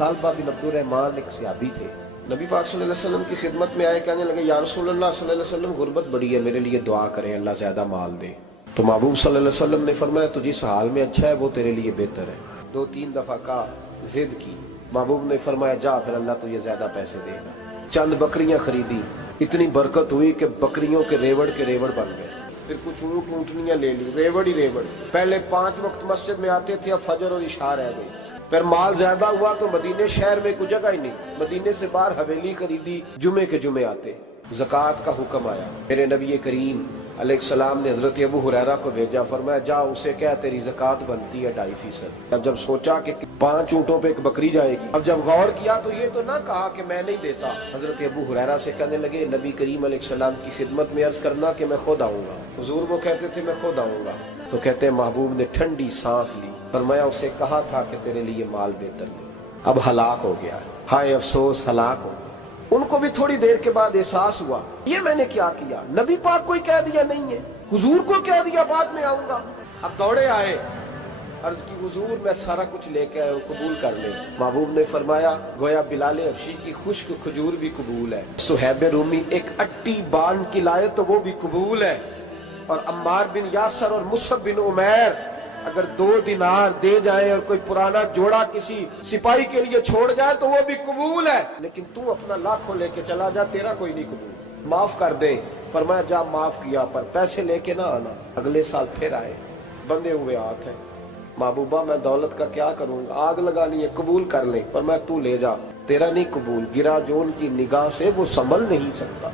सालबा बिन Abdurrahman एक सहाबी थे, नबी पाक सल्लल्लाहु अलैहि वसल्लम की खिदमत में आए, कहने लगे या रसूलल्लाह सल्लल्लाहु अलैहि वसल्लम गुर्बत बड़ी है, मेरे लिए दुआ करें अल्लाह ज्यादा माल दे। तो महबूब सल्लल्लाहु अलैहि वसल्लम ने फरमाया तो जिस हाल में अच्छा है वो तेरे लिए बेहतर है। 2-3 दफा का जिद की, महबूब ने फरमाया जा फिर अल्लाह तुझे ज्यादा पैसे देगा। चंद बकरियां खरीदी, इतनी बरकत हुई कि बकरियों के रेवड़ बन गए। फिर कुछ ऊँट ऊँटनियां ले ली, रेवड़ ही रेवड़। पहले 5 वक्त मस्जिद में आते थे, अब फजर और इशा रह गई। फिर माल ज्यादा हुआ तो मदीने शहर में कोई जगह ही नहीं, मदीने से बाहर हवेली खरीदी, जुमे के जुमे आते। ज़कात का हुक्म आया, मेरे नबी करीम अलैहिस्सलाम ने हजरत अबू हुरैरा को भेजा, फरमाया जा उसे क्या तेरी ज़कात बनती है 2.5%। अब जब सोचा कि 5 ऊँटों पे एक बकरी जाएगी, अब जब गौर किया तो ये तो ना कहा कि मैं नहीं देता। हजरत अबू हुरैरा से कहने लगे नबी करीम अलैहिस्सलाम की खिदमत में अर्ज करना कि मैं खुद आऊंगा। हुजूर वो कहते थे मैं खुद आऊंगा। तो कहते हैं महबूब ने ठंडी सांस ली, फरमाया उसे कहा था कि तेरे लिए माल बेहतर नहीं। अब हलाक हो गया, हाय अफसोस हलाक हो गया। उनको भी थोड़ी देर के बाद एहसास हुआ ये मैंने क्या किया, नबी पाक को कह दिया नहीं है, हुजूर को कह दिया बाद में आऊंगा। अब दौड़े आए, अर्ज की हुजूर मैं सारा कुछ लेके आया हूं, कबूल कर ले। महबूब ने फरमाया गोया बिलाल हबशी की खुश्क खजूर भी कबूल है, सुहैब रूमी एक अट्टी बान की लाए तो वो भी कबूल है, और अम्मार बिन यासर और मुसअब बिन उमैर अगर 2 दिनार दे जाए और कोई पुराना जोड़ा किसी सिपाही के लिए छोड़ जाए तो वो भी कबूल है, लेकिन तू अपना लाखों लेके चला जा, तेरा कोई नहीं कबूल। माफ कर दे। फरमाया जा माफ किया पर पैसे लेके ना आना। अगले साल फिर आए, बंधे हुए हाथ हैं, महबूबा मैं दौलत का क्या करूंगा, आग लगानी है, कबूल कर ले। फरमाया तू ले जा, तेरा नहीं कबूल, गिरा जो उनकी निगाह से वो संभल नहीं सकता।